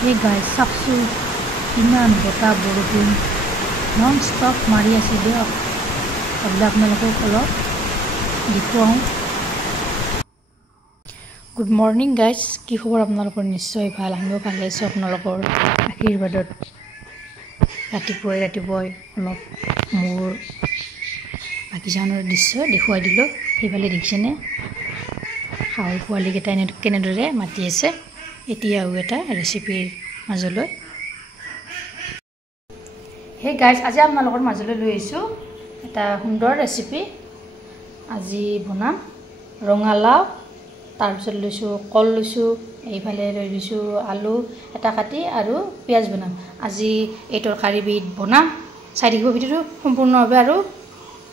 Hey guys, saksu iman bota borokun non stop mari ase dio abla apnaloko kolo dikhuau. Good morning guys, ki khobor apnalokor nishoy bhal amiyo bhal aise apnalokor আশীৰ্বাদত ৰাতিপুৱাই অলপ মোৰ বাগিচানৰ দৃশ্য দেখুৱাই দিলো সেইফালে দেখিছেনে হাঁহৰ পোৱালি কেইটা কেনেদৰে মাতি আছে এতিয়া এটা ৰেচিপিৰ মাজলৈ হে গাইজ আজি আপোনালোকৰ মাজলৈ লৈ আহিছো এটা সুন্দৰ ৰেচিপি আজি বনাম ৰঙালাও তাৰপিছত লৈছো কল লৈছো এইফালে লৈ লৈছো আলু এটা কাটি আৰু পিয়াজ বনাম আজি এই তৰকাৰীবিধ বনাম চাই থাকিব ভিডিওটো সম্পূৰ্ণভাৱে আৰু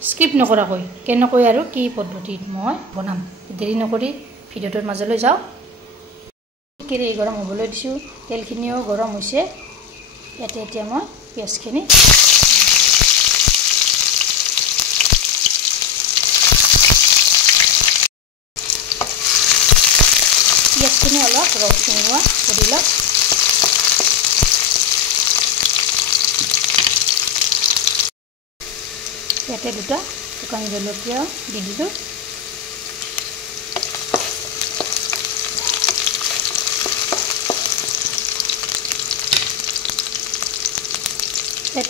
স্কিপ নকৰাকৈ কেনেকৈ আৰু কি পদ্ধতিত মই বনাম দেৰি নকৰি ভিডিওটোৰ মাজলৈ যাও কেৰাহী গৰম হ'বলৈ দিছো তেলখিনিও গৰম হৈছে ইয়াতে এতিয়া মই পিয়াজখিনি পিয়াজখিনি অলপ ৰঙচুৱা কৰি লওক ইয়াতে দুটা শুকান জলকীয়া দি দিলো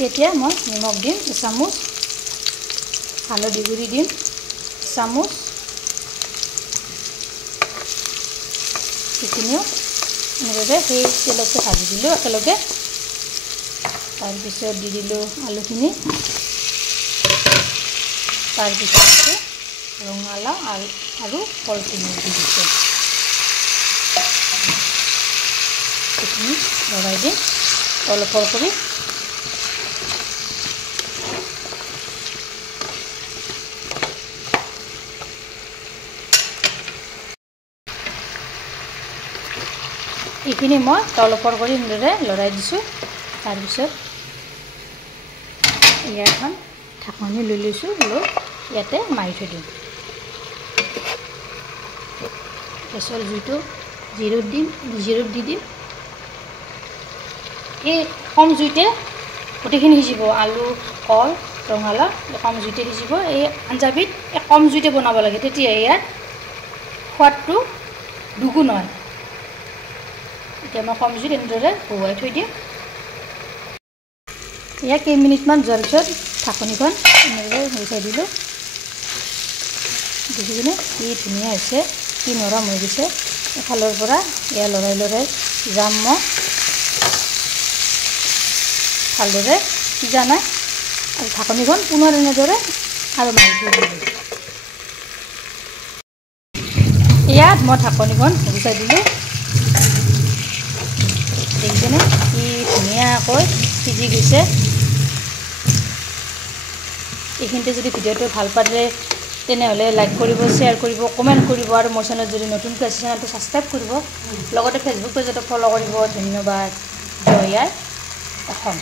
এতিয়া মই নিমখ দিম চামুচ হালধি গুড়ি দিম চামুচ এইখিনিও এনেদৰে সেই তেলতে ভাজি দিলোঁ একেলগে তাৰপিছত দি দিলোঁ আলুখিনি তাৰপিছত ৰঙালাও আৰু কলখিনি দি দিছোঁ এইখিনি লগাই দিম অলপ কৰি এইখিনি মই তলপৰ কৰি এনেদৰে লৰাই দিছোঁ তাৰপিছত ইয়াখন ঢাকনি লৈ লৈছোঁ লৈ ইয়াতে মাৰি থৈ দিম গেছৰ জুইটো জিৰোত দি দিম এই কম জুইতে গোটেইখিনি সিজিব আলু কল ৰঙালাও কম জুইতে সিজিব এই আঞ্জাবিধ কম জুইতে বনাব লাগে তেতিয়া ইয়াৰ সোৱাদটো দুগুণ হয় এতিয়া মই কম জুইত এনেদৰে বহুৱাই থৈ দিম ইয়াক কেইমিনিটমান যোৱাৰ পিছত ঢাকনিখন এনেদৰে উঠাই দিলোঁ দেখিছেনে কি ধুনীয়া হৈছে কি নৰম হৈ গৈছে এফালৰ পৰা এয়া লৰাই যাম মই ভালদৰে সিজা নাই আৰু ঢাকনিখন পুনৰ এনেদৰে আৰু মাৰি থৈ দিলোঁ ইয়াত মই ঢাকনিখন উঠাই দিলোঁ দেখিছেনে কি ধুনীয়াকৈ সিজি গৈছে এইখিনিতে যদি ভিডিওটো ভাল পালে তেনেহ'লে লাইক কৰিব শ্বেয়াৰ কৰিব কমেণ্ট কৰিব আৰু মোৰ চেনেলত যদি নতুনকৈ আছে চেনেলটো ছাবস্ক্ৰাইব কৰিব লগতে ফেচবুক পেজতো ফ'ল' কৰিব ধন্যবাদ জয় আই অসম